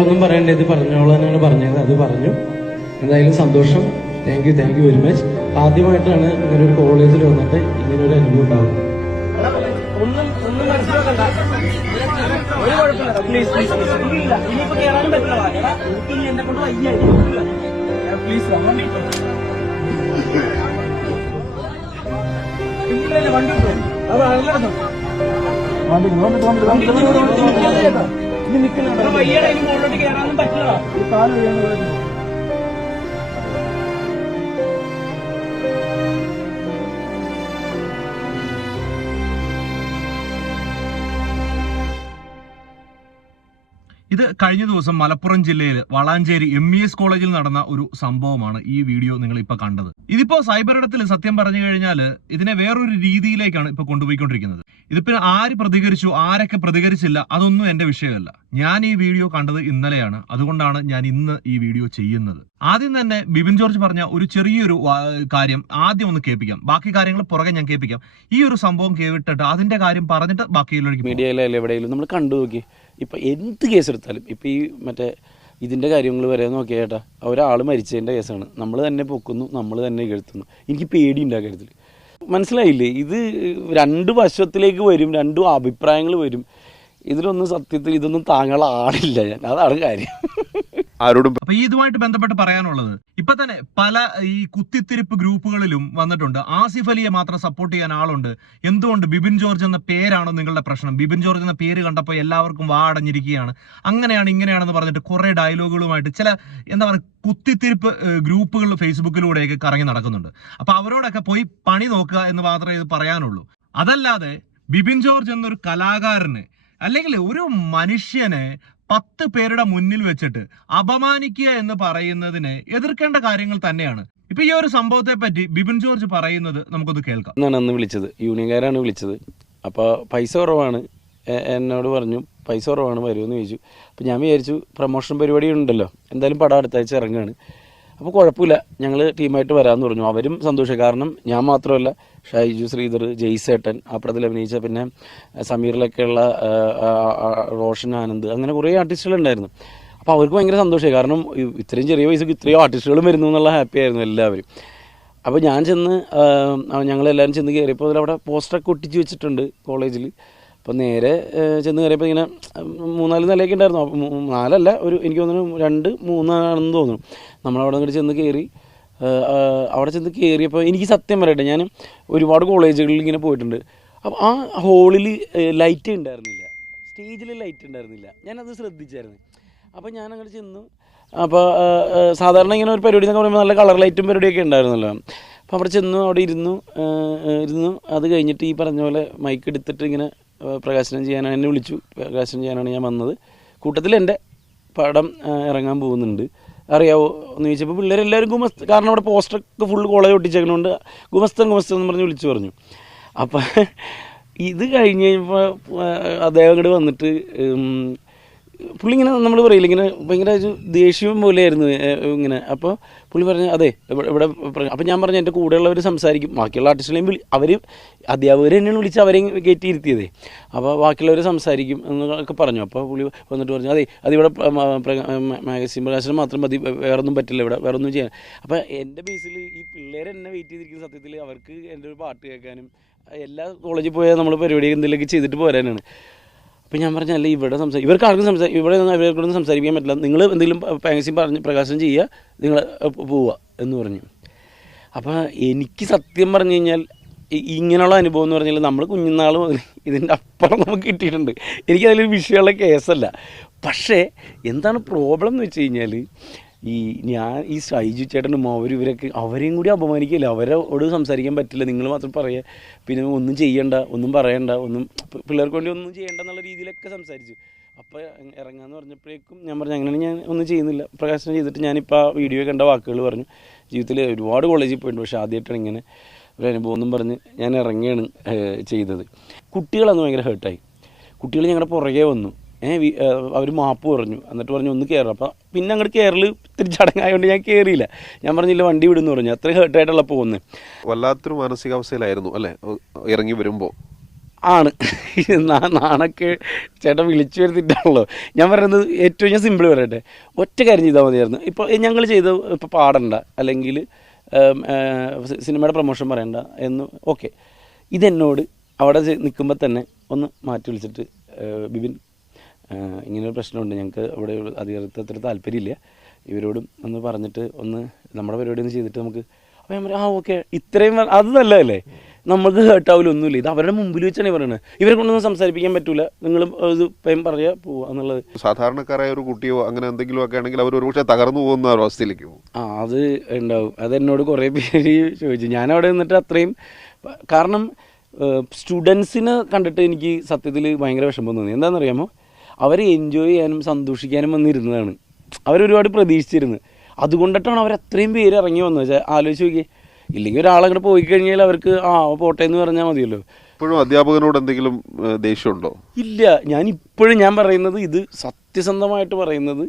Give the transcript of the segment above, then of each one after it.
വേറൊന്നും പറയണ്ട, ഇത് പറഞ്ഞോളാനാണ് പറഞ്ഞത്, അത് പറഞ്ഞു. എന്തായാലും സന്തോഷം. Thank you very much. ആദ്യമായിട്ടാണ് ഇങ്ങനെ ഒരു കോളേജിൽ വന്നിട്ട് ഇങ്ങനെ ഒരു അനുഭവം ഉണ്ടാവുന്നത്. ഇത് കഴിഞ്ഞ ദിവസം മലപ്പുറം ജില്ലയിൽ വളാഞ്ചേരി MES കോളേജിൽ നടന്ന ഒരു സംഭവമാണ് ഈ വീഡിയോ നിങ്ങൾ ഇപ്പൊ കണ്ടത്. ഇതിപ്പോ സൈബർ ഇടത്തിൽ സത്യം പറഞ്ഞു കഴിഞ്ഞാൽ ഇതിനെ വേറൊരു രീതിയിലേക്കാണ് ഇപ്പൊ കൊണ്ടുപോയിക്കൊണ്ടിരിക്കുന്നത്. ഇതിപ്പോ ആര് പ്രതികരിച്ചു, ആരൊക്കെ പ്രതികരിച്ചില്ല, അതൊന്നും എന്റെ വിഷയമല്ല. ഞാൻ ഈ വീഡിയോ കണ്ടത് ഇന്നലെയാണ്, അതുകൊണ്ടാണ് ഞാൻ ഇന്ന് ഈ വീഡിയോ ചെയ്യുന്നത്. ആദ്യം തന്നെ ബിബിൻ ജോർജ് പറഞ്ഞ ഒരു ചെറിയൊരു കാര്യം ആദ്യം ഒന്ന് കേൾപ്പിക്കാം, ബാക്കി കാര്യങ്ങൾ പുറകെ ഞാൻ കേൾപ്പിക്കാം. ഈ ഒരു സംഭവം കേട്ടിട്ട് അതിന്റെ കാര്യം പറഞ്ഞിട്ട് ബാക്കിയുള്ളവർക്ക് മീഡിയയിലും എവിടെയെങ്കിലും നമ്മൾ കണ്ടു നോക്കി. ഇപ്പം എന്ത് കേസെടുത്താലും ഇപ്പം ഈ മറ്റേ ഇതിൻ്റെ കാര്യങ്ങൾ വരെ നോക്കിയാൽ ചേട്ടാ, ഒരാൾ മരിച്ചതിൻ്റെ കേസാണ്, നമ്മൾ തന്നെ പൊക്കുന്നു, നമ്മൾ തന്നെ ഇകഴ്ത്തുന്നു. എനിക്ക് പേടി ഉണ്ടാക്കരുതിൽ, മനസ്സിലായില്ലേ? ഇത് രണ്ട് വശത്തിലേക്ക് വരും, രണ്ടും അഭിപ്രായങ്ങൾ വരും. ഇതിലൊന്നും സത്യത്തിൽ ഇതൊന്നും താങ്കൾ ആളില്ല ഞാൻ, അതാണ് കാര്യം. ആരോടും. അപ്പൊ ഇതുമായിട്ട് ബന്ധപ്പെട്ട് പറയാനുള്ളത്, ഇപ്പൊ തന്നെ പല ഈ കുത്തിത്തിരിപ്പ് ഗ്രൂപ്പുകളിലും വന്നിട്ടുണ്ട്. ആസിഫ് അലിയെ മാത്രം സപ്പോർട്ട് ചെയ്യാൻ ആളുണ്ട്. എന്തുകൊണ്ട് ബിബിൻ ജോർജ് എന്ന പേരാണോ നിങ്ങളുടെ പ്രശ്നം? ബിബിൻ ജോർജ് എന്ന പേര് കണ്ടപ്പോൾ എല്ലാവർക്കും വാടഞ്ഞിരിക്കുകയാണ്, അങ്ങനെയാണ് ഇങ്ങനെയാണെന്ന് പറഞ്ഞിട്ട് കുറെ ഡയലോഗുകളുമായിട്ട് ചില എന്താ പറയുക കുത്തിത്തിരിപ്പ് ഗ്രൂപ്പുകൾ ഫേസ്ബുക്കിലൂടെയൊക്കെ കറങ്ങി നടക്കുന്നുണ്ട്. അപ്പൊ അവരോടൊക്കെ പോയി പണി നോക്കുക എന്ന് മാത്രമേ ഇത് പറയാനുള്ളൂ. അതല്ലാതെ ബിബിൻ ജോർജ് എന്നൊരു കലാകാരന് അല്ലെങ്കിൽ ഒരു മനുഷ്യനെ 10 പേരുടെ മുന്നിൽ വെച്ചിട്ട് അപമാനിക്കുക എന്ന് പറയുന്നതിനെ എതിർക്കേണ്ട കാര്യങ്ങൾ തന്നെയാണ്. ഇപ്പൊ ഈ ഒരു സംഭവത്തെ പറ്റി ബിബിൻ ജോർജ് പറയുന്നത് നമുക്കൊന്ന് കേൾക്കാം. എന്നാണ് അന്ന് വിളിച്ചത്, യൂണിയൻകാരാണ് വിളിച്ചത്. അപ്പോൾ പൈസ കുറവാണ്, എന്നോട് പറഞ്ഞു പൈസ കുറവാണ്, വരുമെന്ന് ചോദിച്ചു. അപ്പോൾ ഞാൻ വിചാരിച്ചു പ്രമോഷൻ പരിപാടി ഉണ്ടല്ലോ, എന്തായാലും പടം അടുത്താഴ്ച ഇറങ്ങുകയാണ്, അപ്പോൾ കുഴപ്പമില്ല, ഞങ്ങൾ ടീമായിട്ട് വരാമെന്ന് പറഞ്ഞു. അവരും സന്തോഷം. കാരണം ഞാൻ മാത്രമല്ല, ഷൈജു ശ്രീധർ, ജയ്സേട്ടൻ ആ പടത്തിൽ അഭിനയിച്ച, പിന്നെ സമീറിലൊക്കെയുള്ള റോഷൻ ആനന്ദ്, അങ്ങനെ കുറേ ആർട്ടിസ്റ്റുകളുണ്ടായിരുന്നു. അപ്പോൾ അവർക്ക് ഭയങ്കര സന്തോഷമായി. കാരണം ഇത്രയും ചെറിയ വയസ്സൊക്കെ ഇത്രയും ആർട്ടിസ്റ്റുകളും വരുന്നു എന്നുള്ള ഹാപ്പി ആയിരുന്നു എല്ലാവരും. അപ്പോൾ ഞാൻ ചെന്ന് ഞങ്ങളെല്ലാവരും ചെന്ന് കയറിയപ്പോൾ അവിടെ പോസ്റ്ററൊക്കെ ഒട്ടിച്ച് വെച്ചിട്ടുണ്ട് കോളേജിൽ. അപ്പോൾ നേരെ ചെന്ന് കയറിയപ്പോൾ ഇങ്ങനെ 3-4 നിലയൊക്കെ ഉണ്ടായിരുന്നു. 4 ഒരു എനിക്ക് തോന്നുന്നു 2-3 ആണെന്ന് തോന്നുന്നു. നമ്മളവിടെ അങ്ങോട്ട് ചെന്ന് കയറി. അവിടെ ചെന്ന് കയറിയപ്പോൾ എനിക്ക് സത്യം പറയട്ടെ, ഞാൻ ഒരുപാട് കോളേജുകളിൽ ഇങ്ങനെ പോയിട്ടുണ്ട്. അപ്പോൾ ആ ഹോളിൽ ലൈറ്റ് ഉണ്ടായിരുന്നില്ല, സ്റ്റേജിൽ ലൈറ്റ് ഉണ്ടായിരുന്നില്ല. ഞാനത് ശ്രദ്ധിച്ചായിരുന്നു. അപ്പോൾ ഞാൻ അങ്ങോട്ട് ചെന്നു. അപ്പോൾ സാധാരണ ഇങ്ങനെ ഒരു പരിപാടി എന്നൊക്കെ പറയുമ്പോൾ നല്ല കളർ ലൈറ്റും പരിപാടിയൊക്കെ ഉണ്ടായിരുന്നല്ലോ. അപ്പോൾ അവിടെ ചെന്നു, അവിടെ ഇരുന്നു. അത് കഴിഞ്ഞിട്ട് ഈ പറഞ്ഞ പോലെ മൈക്ക് എടുത്തിട്ട് ഇങ്ങനെ പ്രകാശനം ചെയ്യാനാണ് എന്നെ വിളിച്ചു. പ്രകാശനം ചെയ്യാനാണ് ഞാൻ വന്നത്. കൂട്ടത്തിൽ എൻ്റെ പടം ഇറങ്ങാൻ പോകുന്നുണ്ട്, അറിയാവോ എന്ന് ചോദിച്ചപ്പോൾ പിള്ളേരെല്ലാവരും ഗുമസ്ത, കാരണം അവിടെ പോസ്റ്ററൊക്കെ ഫുള്ള് കോളേജ് ഒട്ടിച്ചേക്കണോണ്ട് ഗുമസ്തൻ എന്ന് പറഞ്ഞ് വിളിച്ചു പറഞ്ഞു. അപ്പം ഇത് കഴിഞ്ഞ് കഴിഞ്ഞപ്പോൾ അദ്ദേഹം ഇങ്ങോട്ട് വന്നിട്ട് പുള്ളി ഇങ്ങനെ നമ്മൾ പറയില്ല, ഇങ്ങനെ ഭയങ്കര ഒരു ദേഷ്യം പോലെയായിരുന്നു ഇങ്ങനെ. അപ്പോൾ പുള്ളി പറഞ്ഞു അതെ ഇവിടെ. അപ്പോൾ ഞാൻ പറഞ്ഞു എൻ്റെ കൂടെയുള്ളവർ സംസാരിക്കും, ബാക്കിയുള്ള ആർട്ടിസ്റ്റുകളെയും അവർ അധ്യാപകർ തന്നെയാണ് വിളിച്ച് അവരെയും കയറ്റിയിരുത്തിയതേ. അപ്പോൾ ബാക്കിയുള്ളവർ സംസാരിക്കും എന്നൊക്കെ പറഞ്ഞു. അപ്പോൾ പുള്ളി വന്നിട്ട് പറഞ്ഞു അതെ അതിവിടെ മാഗസിൻ പ്രകാശനം മാത്രം മതി, വേറൊന്നും പറ്റില്ല ഇവിടെ, വേറൊന്നും ചെയ്യാൻ. അപ്പോൾ എൻ്റെ ബേസിൽ ഈ പിള്ളേരെന്നെ വെയിറ്റ് ചെയ്തിരിക്കുന്ന സത്യത്തിൽ അവർക്ക് എൻ്റെ ഒരു പാട്ട് കേൾക്കാനും എല്ലാ കോളേജിൽ പോയാൽ നമ്മൾ പരിപാടി എന്തെങ്കിലുമൊക്കെ ചെയ്തിട്ട് പോരാനാണ്. അപ്പോൾ ഞാൻ പറഞ്ഞാൽ അല്ലേ ഇവിടെ ഇവർക്ക് ആർക്കും ഇവിടെ ഇവർക്കൊന്നും സംസാരിക്കാൻ പറ്റില്ല, നിങ്ങൾ എന്തെങ്കിലും മാഗസിൻ പറഞ്ഞ് പ്രകാശനം ചെയ്യുക, നിങ്ങൾ പോവുക എന്ന് പറഞ്ഞു. അപ്പോൾ എനിക്ക് സത്യം പറഞ്ഞു കഴിഞ്ഞാൽ ഇങ്ങനെയുള്ള അനുഭവം എന്ന് പറഞ്ഞാൽ നമ്മൾ കുഞ്ഞുനാൾ മുതൽ ഇതിൻ്റെ അപ്പുറം നമുക്ക് കിട്ടിയിട്ടുണ്ട്. എനിക്കതിലൊരു വിഷയമുള്ള കേസല്ല. പക്ഷേ എന്താണ് പ്രോബ്ലം എന്ന് വെച്ച് കഴിഞ്ഞാൽ ഞാൻ ഈ ഷൈജു ചേട്ടനും ഇവരൊക്കെ അവരെയും കൂടി അപമാനിക്കില്ല, അവരോട് സംസാരിക്കാൻ പറ്റില്ല, നിങ്ങൾ മാത്രം പറയുക, പിന്നെ ഒന്നും ചെയ്യണ്ട, ഒന്നും പറയണ്ട, ഒന്നും പിള്ളേർക്ക് വേണ്ടി ഒന്നും ചെയ്യണ്ട എന്നുള്ള രീതിയിലൊക്കെ സംസാരിച്ചു. അപ്പോൾ ഇറങ്ങാമെന്ന് പറഞ്ഞപ്പോഴേക്കും ഞാൻ പറഞ്ഞു അങ്ങനെ ഞാൻ ഒന്നും ചെയ്യുന്നില്ല, പ്രകാശനം ചെയ്തിട്ട് ഞാനിപ്പോൾ ആ വീഡിയോ കണ്ട വാക്കുകൾ പറഞ്ഞു. ജീവിതത്തിൽ ഒരുപാട് കോളേജിൽ പോയിട്ടുണ്ട്, പക്ഷേ ആദ്യമായിട്ടാണ് ഇങ്ങനെ ഒരു അനുഭവം എന്നും പറഞ്ഞ് ഞാൻ ഇറങ്ങിയാണ് ചെയ്തത്. കുട്ടികളന്ന് ഭയങ്കര ഹേർട്ടായി. കുട്ടികൾ ഞങ്ങളുടെ പുറകെ വന്നു, അവർ മാപ്പ് പറഞ്ഞു, എന്നിട്ട് പറഞ്ഞു ഒന്ന് കയറും. അപ്പോൾ പിന്നെ അങ്ങോട്ട് കയറൽ ഇത്തിരി ചടങ്ങായതുകൊണ്ട് ഞാൻ കയറിയില്ല. ഞാൻ പറഞ്ഞില്ല വണ്ടി വിടുന്നു പറഞ്ഞു. അത്രയും ഹേർട്ടായിട്ടുള്ള പോകുന്നത്. വല്ലാത്തൊരു മാനസികാവസ്ഥയിലായിരുന്നു അല്ലേ ഇറങ്ങി വരുമ്പോൾ? ആണ്. നാണൊക്കെ ചേട്ടൻ വിളിച്ചു വരുത്തിട്ടാണല്ലോ ഞാൻ പറയുന്നത്. ഏറ്റവും ഞാൻ സിമ്പിൾ പറയട്ടെ, ഒറ്റ കാര്യം ചെയ്താൽ മതിയായിരുന്നു. ഇപ്പോൾ ഞങ്ങൾ ചെയ്ത് ഇപ്പോൾ പാടണ്ട അല്ലെങ്കിൽ സിനിമയുടെ പ്രൊമോഷൻ പറയണ്ട എന്ന് ഓക്കെ. ഇതെന്നോട് അവിടെ നിൽക്കുമ്പോൾ തന്നെ ഒന്ന് മാറ്റി വിളിച്ചിട്ട് ബിബിൻ ഇങ്ങനൊരു പ്രശ്നമുണ്ട്, ഞങ്ങൾക്ക് അവിടെ അധികൃതർക്ക് അത്ര താല്പര്യമില്ല, ഇവരോടും ഒന്ന് പറഞ്ഞിട്ട് ഒന്ന് നമ്മുടെ പരിപാടി ഒന്ന് ചെയ്തിട്ട് നമുക്ക്. അപ്പോൾ ഞാൻ പറയാം ഓക്കെ, ഇത്രയും അത് നല്ലതല്ലേ, നമുക്ക് ഹേർട്ടാവില്ല ഒന്നുമില്ല. ഇത് അവരുടെ മുമ്പിൽ വെച്ചാണ് പറയുന്നത്. ഇവരെ കൊണ്ടൊന്നും സംസാരിപ്പിക്കാൻ പറ്റൂല, നിങ്ങൾ ഇത് പയം പറയുക പോവുക എന്നുള്ളത്. സാധാരണക്കാരായ ഒരു കുട്ടിയോ അങ്ങനെ എന്തെങ്കിലും ഒക്കെ ആണെങ്കിൽ അവർ ഒരുപക്ഷെ തകർന്നു പോകുന്ന ഒരു അവസ്ഥയിലേക്ക് പോകും. അത് ഉണ്ടാവും. അതെന്നോട് കുറേ പേര് ചോദിച്ചു. ഞാനവിടെ നിന്നിട്ട് അത്രയും, കാരണം സ്റ്റുഡൻസിനെ കണ്ടിട്ട് എനിക്ക് സത്യത്തിൽ ഭയങ്കര വിഷമം തോന്നി. എന്താണെന്നറിയാമോ, അവർ എൻജോയ് ചെയ്യാനും സന്തോഷിക്കാനും വന്നിരുന്നതാണ്. അവരൊരുപാട് പ്രതീക്ഷിച്ചിരുന്നു. അതുകൊണ്ടിട്ടാണ് അവരത്രയും പേര് ഇറങ്ങി വന്നത്. വെച്ചാൽ ആലോചിച്ച് നോക്കി, ഇല്ലെങ്കിൽ ഒരാളങ്ങോട്ട് പോയി കഴിഞ്ഞാൽ അവർക്ക് പോട്ടെ എന്ന് പറഞ്ഞാൽ മതിയല്ലോ. ഇപ്പോഴും അധ്യാപകനോട് എന്തെങ്കിലും ദേഷ്യമുണ്ടോ? ഇല്ല. ഞാൻ പറയുന്നത്, ഇത് സത്യസന്ധമായിട്ട് പറയുന്നത്,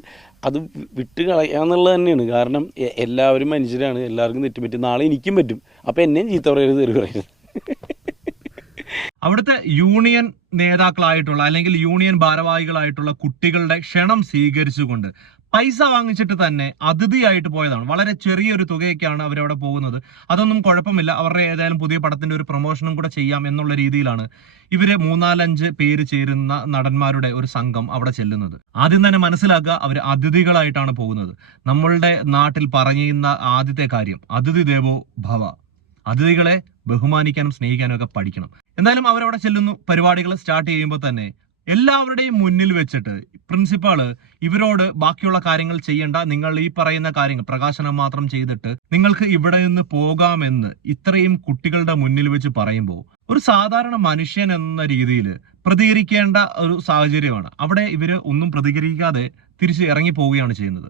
അത് വിട്ട് കളയാന്നുള്ളത് തന്നെയാണ്. കാരണം എല്ലാവരും മനുഷ്യരാണ്, എല്ലാവർക്കും തെറ്റ് പറ്റും, നാളെ എനിക്കും പറ്റും. അപ്പം എന്നെയും ചീത്ത പറയരുത്, തെറി പറയരുത്. അവിടുത്തെ യൂണിയൻ നേതാക്കളായിട്ടുള്ള അല്ലെങ്കിൽ യൂണിയൻ ഭാരവാഹികളായിട്ടുള്ള കുട്ടികളുടെ ക്ഷണം സ്വീകരിച്ചുകൊണ്ട് പൈസ വാങ്ങിച്ചിട്ട് തന്നെ അതിഥിയായിട്ട് പോയതാണ്. വളരെ ചെറിയൊരു തുകയൊക്കെയാണ് അവരവിടെ പോകുന്നത്. അതൊന്നും കുഴപ്പമില്ല, അവരുടെ ഏതായാലും പുതിയ പടത്തിന്റെ ഒരു പ്രൊമോഷനും കൂടെ ചെയ്യാം എന്നുള്ള രീതിയിലാണ് ഇവര് 3-4 പേര് ചേരുന്ന നടന്മാരുടെ ഒരു സംഘം അവിടെ ചെല്ലുന്നത്. ആദ്യം തന്നെ മനസ്സിലാക്കുക, അവർ അതിഥികളായിട്ടാണ് പോകുന്നത്. നമ്മളുടെ നാട്ടിൽ പറയുന്ന ആദ്യത്തെ കാര്യം അതിഥി ദേവോ ഭവ. അതിഥികളെ ബഹുമാനിക്കാനും സ്നേഹിക്കാനും ഒക്കെ പഠിക്കണം. എന്തായാലും അവരവിടെ ചെല്ലുന്നു. പരിപാടികൾ സ്റ്റാർട്ട് ചെയ്യുമ്പോൾ തന്നെ എല്ലാവരുടെയും മുന്നിൽ വെച്ചിട്ട് പ്രിൻസിപ്പാള് ഇവരോട് ബാക്കിയുള്ള കാര്യങ്ങൾ ചെയ്യണ്ട, നിങ്ങൾ ഈ പറയുന്ന കാര്യങ്ങൾ പ്രകാശനം മാത്രം ചെയ്തിട്ട് നിങ്ങൾക്ക് ഇവിടെ നിന്ന് പോകാമെന്ന് ഇത്രയും കുട്ടികളുടെ മുന്നിൽ വെച്ച് പറയുമ്പോൾ ഒരു സാധാരണ മനുഷ്യൻ എന്ന രീതിയിൽ പ്രതികരിക്കേണ്ട ഒരു സാഹചര്യമാണ്. അവിടെ ഇവര് ഒന്നും പ്രതികരിക്കാതെ തിരിച്ച് ഇറങ്ങി പോവുകയാണ് ചെയ്യുന്നത്.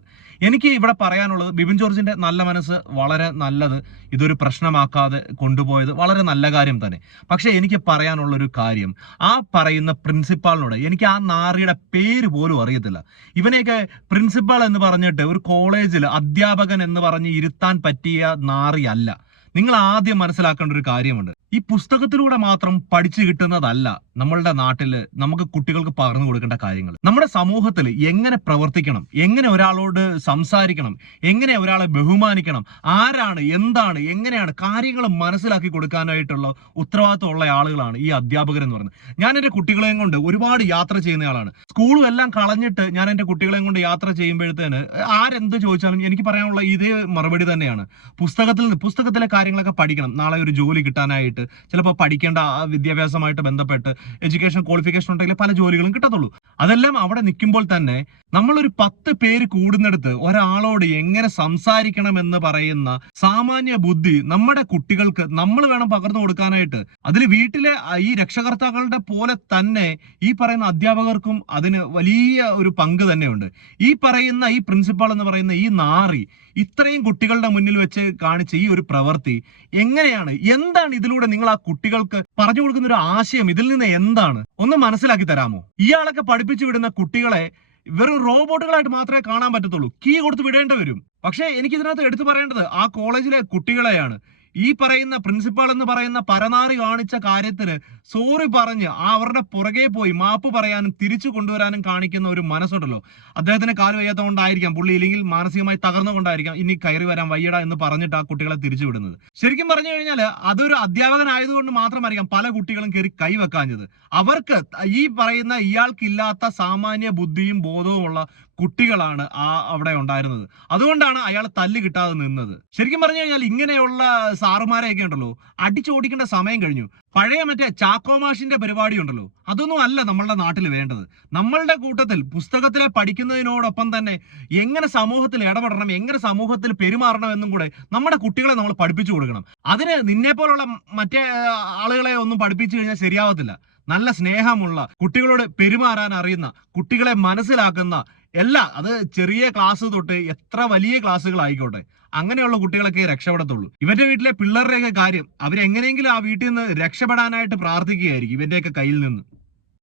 എനിക്ക് ഇവിടെ പറയാനുള്ളത്, ബിബിൻ ജോർജിന്റെ നല്ല മനസ്സ് വളരെ നല്ലത്, ഇതൊരു പ്രശ്നമാക്കാതെ കൊണ്ടുപോയത് വളരെ നല്ല കാര്യം തന്നെ. പക്ഷെ എനിക്ക് പറയാനുള്ളൊരു കാര്യം, ആ പറയുന്ന പ്രിൻസിപ്പാളിനോട് എനിക്ക് ആ നാറിയുടെ പേര് പോലും അറിയത്തില്ല. ഇവനെയൊക്കെ പ്രിൻസിപ്പാൾ എന്ന് പറഞ്ഞിട്ട് ഒരു കോളേജിൽ അധ്യാപകൻ എന്ന് പറഞ്ഞ് ഇരുത്താൻ പറ്റിയ നാറിയല്ല. നിങ്ങൾ ആദ്യം മനസ്സിലാക്കേണ്ട ഒരു കാര്യമുണ്ട്, ഈ പുസ്തകത്തിലൂടെ മാത്രം പഠിച്ചു കിട്ടുന്നതല്ല നമ്മളുടെ നാട്ടില് നമുക്ക് കുട്ടികൾക്ക് പകർന്നു കൊടുക്കേണ്ട കാര്യങ്ങൾ. നമ്മുടെ സമൂഹത്തിൽ എങ്ങനെ പ്രവർത്തിക്കണം, എങ്ങനെ ഒരാളോട് സംസാരിക്കണം, എങ്ങനെ ഒരാളെ ബഹുമാനിക്കണം, ആരാണ്, എന്താണ്, എങ്ങനെയാണ് കാര്യങ്ങൾ മനസ്സിലാക്കി കൊടുക്കാനായിട്ടുള്ള ഉത്തരവാദിത്തമുള്ള ആളുകളാണ് ഈ അധ്യാപകർ എന്ന് പറയുന്നത്. ഞാൻ എൻ്റെ കുട്ടികളെയും കൊണ്ട് ഒരുപാട് യാത്ര ചെയ്യുന്ന ആളാണ്. സ്കൂളും എല്ലാം കളഞ്ഞിട്ട് ഞാൻ എൻ്റെ കുട്ടികളെയും കൊണ്ട് യാത്ര ചെയ്യുമ്പോഴത്തേന് ആരെന്ത് ചോദിച്ചാലും എനിക്ക് പറയാനുള്ള ഇതേ മറുപടി തന്നെയാണ്. പുസ്തകത്തിലെ കാര്യങ്ങളൊക്കെ പഠിക്കണം, നാളെ ഒരു ജോലി കിട്ടാനായിട്ട്. ചിലപ്പോൾ പഠിക്കേണ്ട വിദ്യാഭ്യാസമായിട്ട് ബന്ധപ്പെട്ട് എഡ്യൂക്കേഷൻ ക്വാളിഫിക്കേഷൻ ഉണ്ടെങ്കിൽ പല ജോലികളും കിട്ടത്തുള്ളൂ. അതെല്ലാം അവിടെ നിൽക്കുമ്പോൾ തന്നെ നമ്മളൊരു 10 പേര് കൂടുന്നിടത്ത് ഒരാളോട് എങ്ങനെ സംസാരിക്കണം എന്ന് പറയുന്ന സാമാന്യ ബുദ്ധി നമ്മുടെ കുട്ടികൾക്ക് നമ്മൾ വേണം പകർന്നു കൊടുക്കാനായിട്ട്. അതിൽ വീട്ടിലെ ഈ രക്ഷകർത്താക്കളുടെ പോലെ തന്നെ ഈ പറയുന്ന അധ്യാപകർക്കും അതിന് വലിയ ഒരു പങ്ക് തന്നെയുണ്ട്. ഈ പ്രിൻസിപ്പാൾ എന്ന് പറയുന്ന ഈ നാറി ഇത്രയും കുട്ടികളുടെ മുന്നിൽ വെച്ച് കാണിച്ച ഈ ഒരു പ്രവൃത്തി എന്താണ് ഇതിലൂടെ നിങ്ങൾ ആ കുട്ടികൾക്ക് പറഞ്ഞു കൊടുക്കുന്ന ഒരു ആശയം, ഇതിൽ നിന്ന് എന്താണ് ഒന്ന് മനസ്സിലാക്കി തരാമോ? ഇയാളൊക്കെ പഠിപ്പിച്ചു വിടുന്ന കുട്ടികളെ വെറും റോബോട്ടുകളായിട്ട് മാത്രമേ കാണാൻ പറ്റത്തുള്ളൂ, കീ കൊടുത്ത് വിടേണ്ടി വരും. പക്ഷേ എനിക്ക് ഇതിനകത്ത് എടുത്തു പറയേണ്ടത് ആ കോളേജിലെ കുട്ടികളെയാണ്. ഈ പറയുന്ന പ്രിൻസിപ്പാൾ എന്ന് പറയുന്ന പരനാറി കാണിച്ച കാര്യത്തിന് സോറി പറഞ്ഞ് അവരുടെ പുറകെ പോയി മാപ്പ് പറയാനും തിരിച്ചു കൊണ്ടുവരാനും കാണിക്കുന്ന ഒരു മനസ്സുണ്ടല്ലോ. അദ്ദേഹത്തിന് കാല് വയ്യാത്തതുകൊണ്ടായിരിക്കാം, പുള്ളി ഇല്ലെങ്കിൽ മാനസികമായി തകർന്നുകൊണ്ടായിരിക്കാം ഇനി കയറി വരാൻ വയ്യട എന്ന് പറഞ്ഞിട്ട് ആ കുട്ടികളെ തിരിച്ചു വിടുന്നത്. ശരിക്കും പറഞ്ഞു കഴിഞ്ഞാൽ അതൊരു അധ്യാപകനായതുകൊണ്ട് മാത്രമായിരിക്കാം പല കുട്ടികളും കയറി കൈവെക്കാഞ്ഞത്. അവർക്ക് ഈ പറയുന്ന ഇയാൾക്കില്ലാത്ത സാമാന്യ ബുദ്ധിയും ബോധവുമുള്ള കുട്ടികളാണ് അവിടെ ഉണ്ടായിരുന്നത്. അതുകൊണ്ടാണ് അയാൾ തല്ല് കിട്ടാതെ നിന്നത്. ശരിക്കും പറഞ്ഞു കഴിഞ്ഞാൽ ഇങ്ങനെയുള്ള സാറുമാരെയൊക്കെ ഉണ്ടല്ലോ അടിച്ചോടിക്കേണ്ട സമയം കഴിഞ്ഞു. പഴയ മറ്റേ ചാക്കോമാഷിന്റെ പരിപാടി ഉണ്ടല്ലോ, അതൊന്നും അല്ല നമ്മളുടെ നാട്ടിൽ വേണ്ടത്. നമ്മളുടെ കൂട്ടത്തിൽ പുസ്തകത്തിലെ പഠിക്കുന്നതിനോടൊപ്പം തന്നെ എങ്ങനെ സമൂഹത്തിൽ ഇടപെടണം, എങ്ങനെ സമൂഹത്തിൽ പെരുമാറണം എന്നും കൂടെ നമ്മുടെ കുട്ടികളെ നമ്മൾ പഠിപ്പിച്ചു കൊടുക്കണം. അതിന് നിന്നെ പോലുള്ള മറ്റേ ആളുകളെ ഒന്നും പഠിപ്പിച്ചു കഴിഞ്ഞാൽ ശരിയാവത്തില്ല. നല്ല സ്നേഹമുള്ള, കുട്ടികളോട് പെരുമാറാൻ അറിയുന്ന, കുട്ടികളെ മനസ്സിലാക്കുന്ന അത് ചെറിയ ക്ലാസ് തൊട്ട് എത്ര വലിയ ക്ലാസ്സുകളായിക്കോട്ടെ, അങ്ങനെയുള്ള കുട്ടികളൊക്കെ രക്ഷപ്പെടത്തുള്ളൂ. ഇവന്റെ വീട്ടിലെ പിള്ളേരുടെയൊക്കെ കാര്യം അവരെങ്ങനെയെങ്കിലും ആ വീട്ടിൽ നിന്ന് രക്ഷപ്പെടാനായിട്ട് പ്രാർത്ഥിക്കുകയായിരിക്കും ഇവന്റെയൊക്കെ കയ്യിൽ നിന്ന്.